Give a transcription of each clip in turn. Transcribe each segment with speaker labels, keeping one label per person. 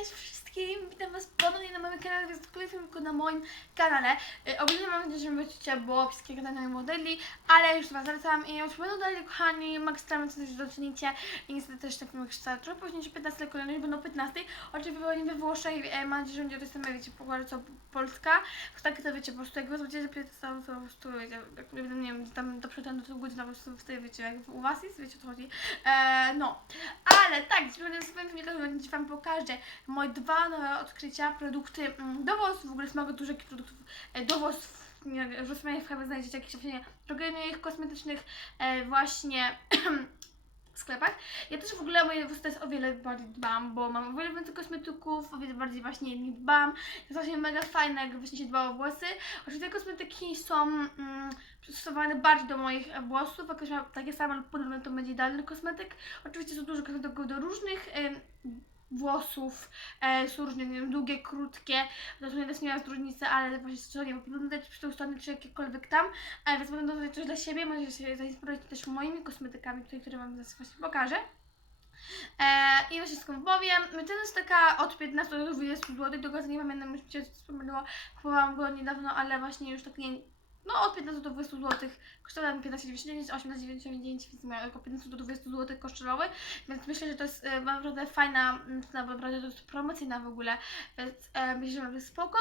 Speaker 1: guys wszystkim, witam was ponownie na moim kanale, więc w kolejnym filmiku na moim kanale. Y, Ogólnie mam nadzieję, że będziecie było wszystkiego na moim modeli, ale już was zalecam i już będą dalej kochani, maksymalnie coś docenicie i niestety też ten filmik jeszcze trochę później, że 15 kolejność będą 15. Oczywiście byłem we Włoszech, e, mam nadzieję, że będzie to same, wiecie, pokłady co Polska. Tak to wiecie, po prostu jak będzie, że 15 to po prostu, wiecie, jak nie wiem, tam do przodu do godzina, po prostu wtedy wiecie, jak u was jest, wiecie o co chodzi. E, no, ale tak, dzisiaj będę w swoim filmiku, wam pokażę moje dwa nowe odkrycia, produkty mm, do włosów, w ogóle dużo jakich produktów e, do włosów, nie wiem, w chyba znajdziecie jakieś właśnie drogeryjnych, kosmetycznych e, właśnie sklepach. Ja też w ogóle o moje włosy teraz o wiele bardziej dbam, bo mam o wiele więcej kosmetyków, o wiele bardziej właśnie nie dbam. Jest właśnie mega fajne, jak właśnie się dba o włosy. Oczywiście te kosmetyki są mm, przystosowane bardziej do moich e, włosów, jakoś mam takie same lub podobne to będzie idealny kosmetyk. Oczywiście są dużo kosmetyków do różnych em, włosów, e, różne, nie wiem, długie, krótkie, to też nie ma różnicy, ale właśnie co nie wygląda przy tą stronę, czy jakiekolwiek tam, e, więc dodać coś dla siebie, możecie się zainspirować też moimi kosmetykami, tutaj, które Wam zaraz właśnie pokażę. E, I właśnie wszystko powiem. Cena jest taka od 15 do 20 zł. Do końca nie pamiętam, już mi się wspomniało. Kupowałam go niedawno, ale właśnie już tak nie. No od 15 do 20 zł. Kosztowały mi 15,99, 18,99, więc miały około 15 do 20 zł kosztowały. Więc myślę, że to jest e, naprawdę fajna mm, cena, bo naprawdę to jest promocyjna w ogóle. Więc e, myślę, że będzie spoko.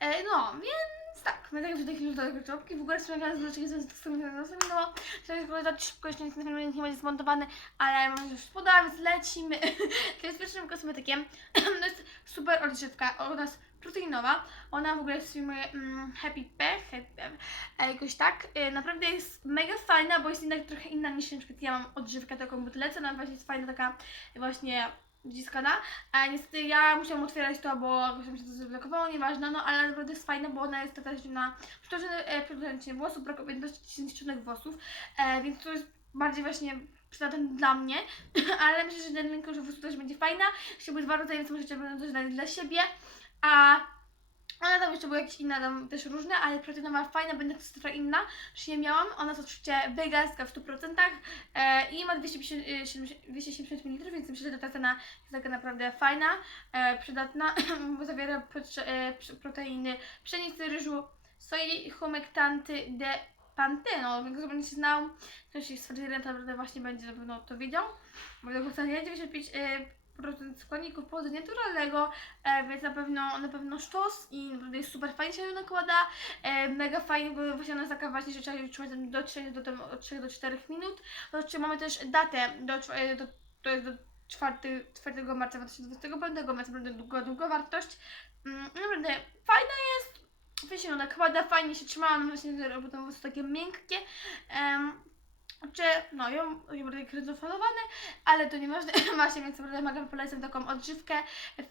Speaker 1: E, no, więc tak, my tak w tej chwili do kropki. W ogóle sprawdzam, że dlaczego jest tak samo no, to jest dać szybko, jeszcze nic nie będzie zmontowany, ale mam już spoda, więc lecimy. to jest pierwszym kosmetykiem. to jest super odżywka, ona jest proteinowa. Ona w ogóle firmy mm, Happy Pech, Happy e, jakoś tak. E, naprawdę jest mega fajna, bo jest jednak trochę inna niż na przykład ja mam odżywkę taką butelece, ona właśnie jest fajna taka właśnie wciskana. A niestety ja musiałam otwierać to, bo jakoś mi się to zablokowało, nieważne, no ale naprawdę jest fajna, bo ona jest też na przytoczone e, przytoczenie włosów, brak objętości włosów, e, więc to jest bardziej właśnie przydatne dla mnie, ale myślę, że ten po prostu też będzie fajna. Były dwa rodzaje, więc możecie będą też dać dla siebie, a ona tam jeszcze była jakieś inne, tam też różne, ale proteinowa fajna, będę to trochę inna, już nie miałam. Ona jest oczywiście wegańska w 100% e, i ma 250, 270 ml, więc myślę, że ta cena jest taka naprawdę fajna, e, przydatna, bo zawiera potrze- e, pr- proteiny pszenicy, ryżu, soi, humektanty, de pantenol, więc kto będzie się znał, ktoś stwierdzony, to naprawdę właśnie będzie na pewno to wiedział, bo tego cenie 95 e, procent składników pochodzenia naturalnego, e, więc na pewno, na pewno sztos i naprawdę jest super fajnie się ją nakłada, e, mega fajnie, bo właśnie ona jest taka właśnie, że trzeba ją trzymać do 3 do, tam, od 3 do 4 minut. Mamy też datę, do, e, do, to jest do 4, 4 marca 2025, więc naprawdę długa, długa wartość. Mm, naprawdę fajna jest, fajnie się ona nakłada, fajnie się trzymałam, właśnie, bo to są takie miękkie. Em, czy, no, ją bardziej kryzofalowane, ale to nieważne, właśnie, więc naprawdę mega polecam taką odżywkę.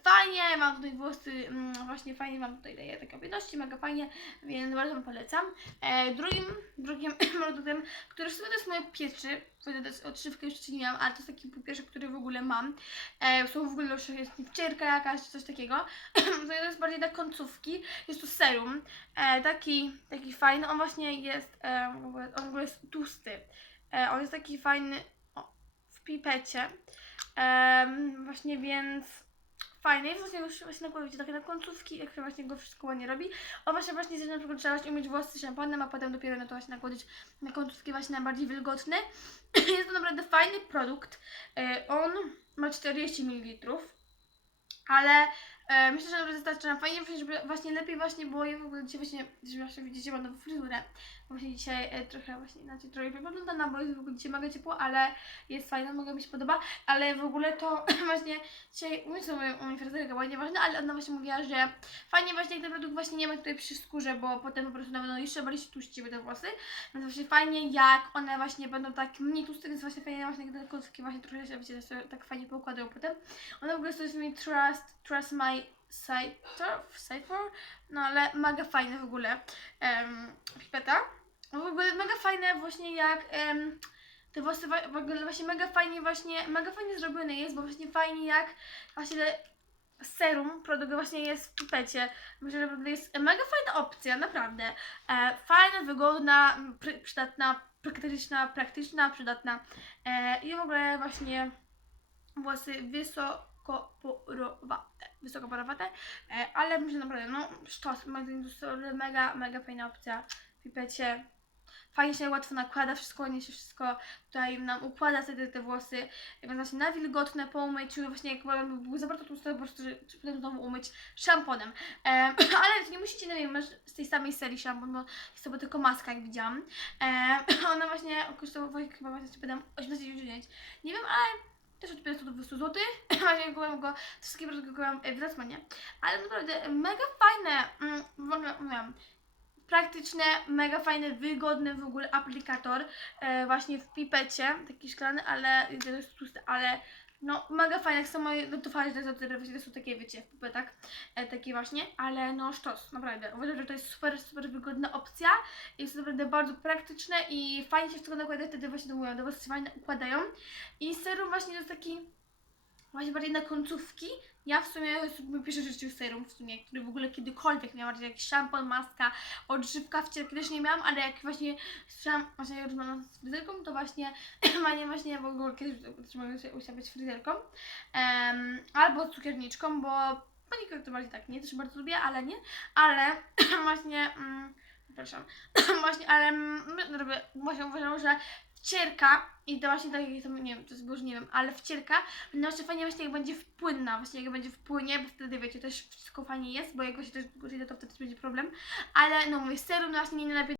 Speaker 1: Fajnie, mam tutaj włosy, mm, właśnie fajnie mam tutaj daję takie objętości, mega fajnie, więc bardzo polecam. E, drugim, drugim produktem, który w sumie to jest moje pierwszy, to jest odżywkę jeszcze nie miałam, ale to jest taki pierwszy, który w ogóle mam. E, są w ogóle już jest wczyrka jakaś, coś takiego. to jest bardziej dla końcówki, jest to serum, e, taki, taki fajny, on właśnie jest, e, on w ogóle jest tłusty. E, on jest taki fajny o, w pipecie. Właśnie więc fajny. Jest właśnie, właśnie nakłada wiecie, takie na końcówki, jak się właśnie go wszystko ładnie robi. On właśnie właśnie na przykład trzeba właśnie umyć włosy szampanem, a potem dopiero na to właśnie nakładać na końcówki właśnie na bardziej wilgotne. jest to naprawdę fajny produkt. E, on ma 40 ml. Ale e, myślę, że naprawdę starczy nam fajnie, żeby właśnie lepiej właśnie było je w ogóle dzisiaj właśnie, żeby właśnie widzicie mam nową fryzurę. Właśnie dzisiaj e, trochę właśnie inaczej trochę wygląda na, bo jest w ogóle dzisiaj mega ciepło, ale jest fajna, mega mi się podoba, ale w ogóle to właśnie dzisiaj, o mojej fryzurze, bo nieważne, ale ona właśnie mówiła, że fajnie właśnie ten produkt właśnie nie ma tutaj przy skórze, bo potem po prostu na będą jeszcze bardziej się tłuściły te włosy, więc właśnie fajnie jak one właśnie będą tak mniej tłuste, więc właśnie fajnie właśnie te kostki właśnie trochę się sobie tak fajnie poukładają potem. Ona w ogóle to jest mi Trust, Trust My Safer, Safer, no ale mega fajne w ogóle um, pipeta. W ogóle mega fajne właśnie jak em, te włosy w ogóle właśnie mega fajnie właśnie, mega fajnie zrobione jest, bo właśnie fajnie jak właśnie serum produkt właśnie jest w pipecie. Myślę, że naprawdę jest mega fajna opcja, naprawdę. E, fajna, wygodna, pr- przydatna, praktyczna, praktyczna, przydatna. E, I w ogóle właśnie włosy wysokoporowate. Wysoko wysokoparowate, e, ale myślę naprawdę, no sztos, moim mega, mega fajna opcja w pipecie. Fajnie się łatwo nakłada, wszystko ładnie się wszystko tutaj nam układa wtedy te włosy, więc właśnie na wilgotne po umyciu, właśnie jak były- były za bardzo tłuste, po prostu, że potem znowu umyć szamponem. E, ale nie musicie, nie wiem, z tej samej serii szampon, bo jest to tylko maska, jak widziałam. E, ona właśnie kosztowała chyba właśnie, czy 18,99. Nie wiem, ale też od 500 do 200 zł. Właśnie kupiłam go, wszystkie produkty kupiłam w Rossmanie. Ale naprawdę mega fajne. Mm, w ogóle, wiem, praktyczne, mega fajny, wygodny w ogóle aplikator. E, właśnie w pipecie, taki szklany, ale to jest tłusty, ale no mega fajne, jak samo to fajne, że to, to są takie, wiecie, w pipetach, e, takie właśnie, ale no sztos, naprawdę. Uważam, że to jest super, super wygodna opcja. Jest to naprawdę bardzo praktyczne i fajnie się wszystko nakłada, wtedy właśnie to mówią, do was układają. I serum właśnie to jest taki właśnie bardziej na końcówki. Ja w sumie pierwszy w życiu serum w sumie, który w ogóle kiedykolwiek miałam, bardziej jak szampon, maska, odżywka w ciele też nie miałam, ale jak właśnie słyszałam, właśnie jak rozmawiałam z fryzjerką, to właśnie Manie właśnie w ogóle kiedyś mogę się u siebie być fryzjerką em, albo cukierniczką, bo pani to bardziej tak, nie, też bardzo lubię, ale nie, ale właśnie mm, przepraszam, właśnie, ale mm, robię, właśnie uważam, że wcierka i to właśnie tak jak to, nie wiem, to jest, już nie wiem, ale wcierka no jeszcze fajnie właśnie jak będzie wpłynna, właśnie jak będzie w płynie, bo wtedy wiecie, też wszystko fajnie jest, bo jak właśnie też to wtedy będzie problem, ale no mówię, serum no właśnie nie najlepiej